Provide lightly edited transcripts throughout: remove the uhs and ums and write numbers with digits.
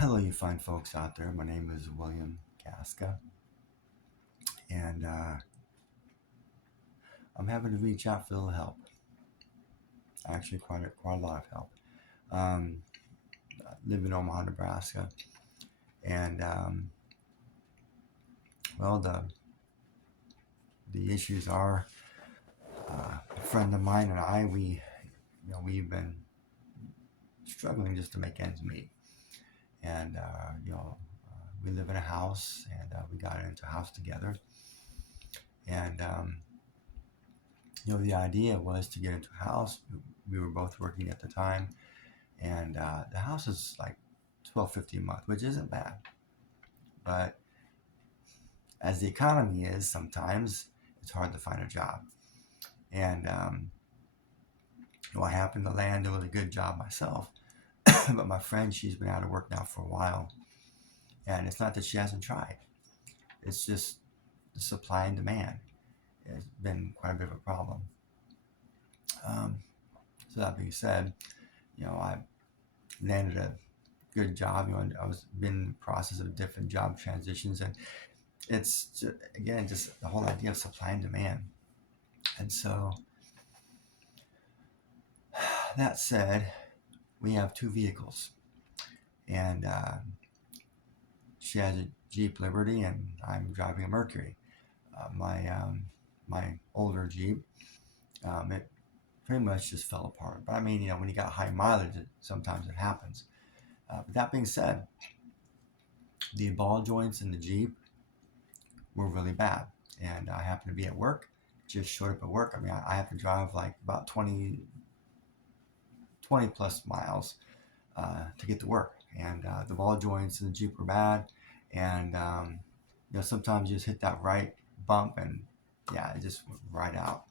Hello, you fine folks out there. My name is William Casca, and I'm having to reach out for a little help. Actually, quite a lot of help. Um, I live in Omaha, Nebraska, and well, the issues are a friend of mine and I we've been struggling just to make ends meet, and we live in a house, and we got into a house together, and the idea was to get into a house. We were both working at the time, and the house is like 12.50 a month, which isn't bad. But as the economy is, sometimes it's hard to find a job. And I happen to land a really good job myself, but my friend, she's been out of work now for a while, and it's not that she hasn't tried. It's just the supply and demand has been quite a bit of a problem. Um, so that being said, I landed a good job. I was been in the process of different job transitions, and it's just, again just the whole idea of supply and demand. And so that said, we have two vehicles, and she has a Jeep Liberty, and I'm driving a Mercury. My older Jeep, it pretty much just fell apart. But I mean, when you got high mileage, sometimes it happens. But that being said, the ball joints in the Jeep were really bad, and I happened to be at work. Just showed up at work. I mean, I have to drive like about 20 plus miles to get to work, and the ball joints in the Jeep were bad, and sometimes you just hit that right bump, and yeah, it just went right out.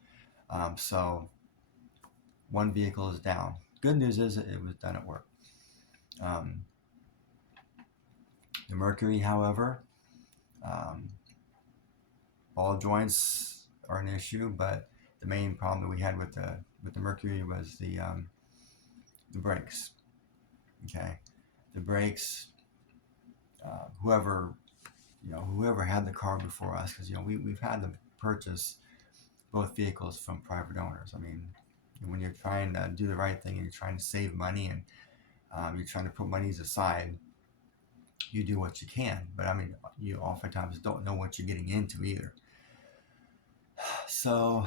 So one vehicle is down. Good news is it was done at work. Um, the Mercury, however, um, ball joints are an issue, but the main problem that we had with the Mercury was the brakes. Okay, the brakes. Whoever had the car before us, because we've had to purchase both vehicles from private owners. I mean, when you're trying to do the right thing and you're trying to save money, and you're trying to put monies aside, you do what you can. But I mean, you oftentimes don't know what you're getting into either. So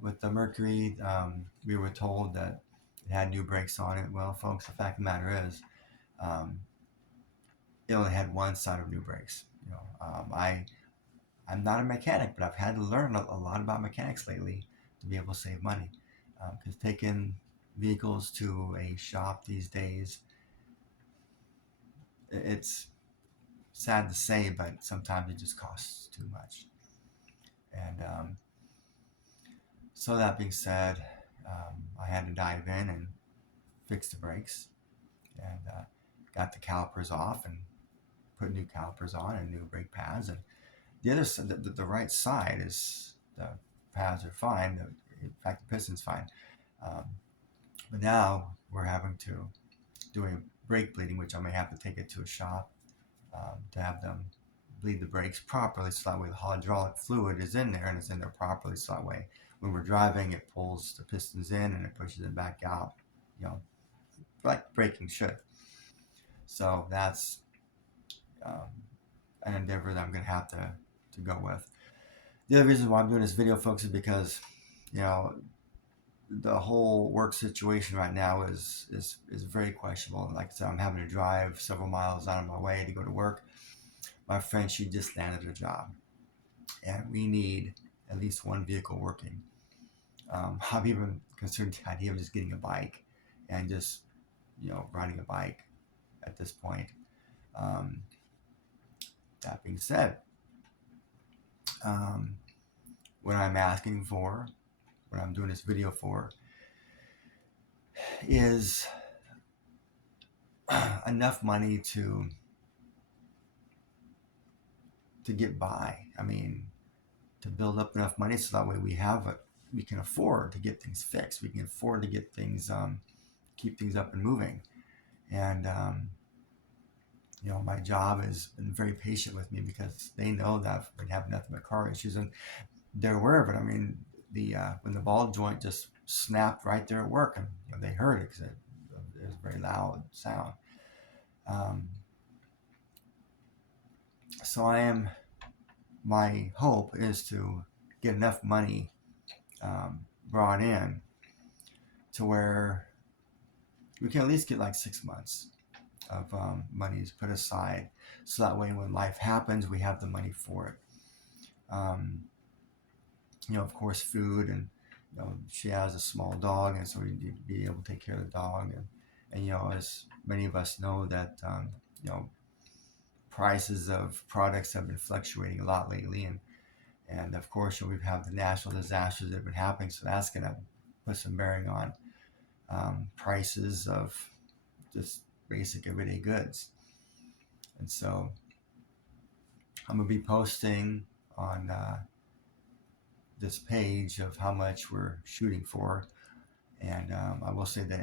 with the Mercury, we were told that it had new brakes on it. Well, folks, the fact of the matter is, um, it only had one side of new brakes. I'm not a mechanic, but I've had to learn a lot about mechanics lately to be able to save money. Because taking vehicles to a shop these days, it's sad to say, but sometimes it just costs too much. And so that being said, I had to dive in and fix the brakes, and got the calipers off and put new calipers on and new brake pads. And the other side, the right side, is the pads are fine. In fact, the piston's fine. Um, but now we're having to do a brake bleeding, which I may have to take it to a shop to have them bleed the brakes properly, so that way the hydraulic fluid is in there and it's in there properly, so that way when we're driving, it pulls the pistons in and it pushes it back out, you know, like braking should. So that's um, an endeavor that I'm going to have to go with. The other reason why I'm doing this video, folks, is because you know the whole work situation right now is very questionable. Like I said, I'm having to drive several miles out of my way to go to work. My friend, she just landed a job, and we need at least one vehicle working. I'm even considered the idea of just getting a bike and just riding a bike at this point. Um, that being said, um, what I'm asking for, what I'm doing this video for, is enough money to get by. I mean, to build up enough money so that way we can afford to get things fixed. We can afford to get things keep things up and moving. And My job has been very patient with me because they know that we have nothing but car issues, and they're aware of it. I mean, the when the ball joint just snapped right there at work, and they heard it because it was a very loud sound. Um, so my hope is to get enough money brought in to where we can at least get like 6 months of money put aside, so that way when life happens, we have the money for it. Um, of course, food, and she has a small dog, and so we need to be able to take care of the dog, and as many of us know that prices of products have been fluctuating a lot lately, and of course we've had the natural disasters that have been happening, so that's going to put some bearing on prices of just basic everyday goods. And so I'm going to be posting on this page of how much we're shooting for. And I will say that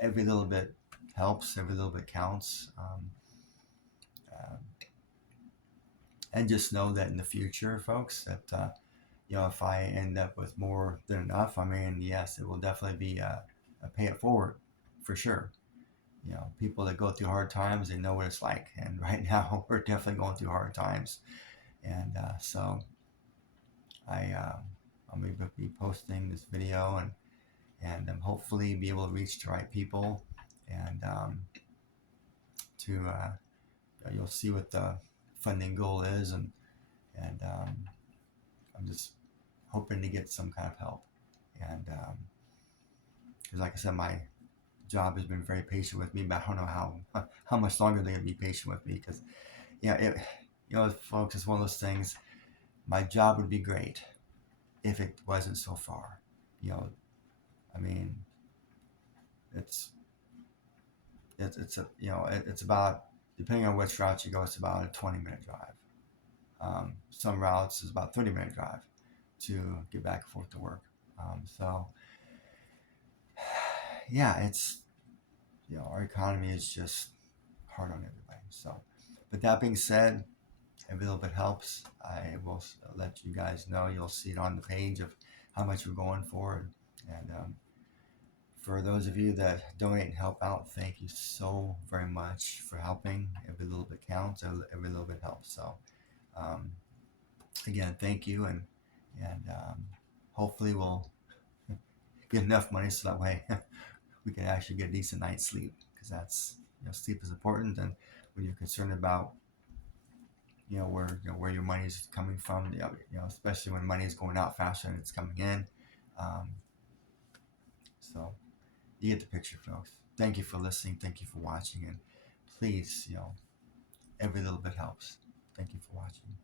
every little bit helps, every little bit counts. Uh, and just know that in the future, folks, that if I end up with more than enough, I mean, yes, it will definitely be a pay it forward for sure. People that go through hard times, they know what it's like. And right now, we're definitely going through hard times. And so I'm going to be posting this video, and hopefully be able to reach the right people, and to you'll see what the funding goal is, and I'm just hoping to get some kind of help, and because like I said, my job has been very patient with me, but I don't know how much longer they're going to be patient with me, because folks, it's one of those things. My job would be great if it wasn't so far. I mean, it's about, depending on which route you go, it's about a 20-minute drive. Some routes is about 30-minute drive to get back and forth to work. So yeah, it's our economy is just hard on everybody. So, but that being said, every little bit helps. I will let you guys know. You'll see it on the page of how much we're going for, and for those of you that donate and help out, thank you so very much for helping. Every little bit counts. Every little bit helps. So, again, thank you, and hopefully we'll get enough money so that way we can actually get a decent night's sleep, because that's sleep is important, and when you're concerned about where your money is coming from, especially when money is going out faster than it's coming in. So you get the picture, folks. Thank you for listening. Thank you for watching, and please, every little bit helps. Thank you for watching.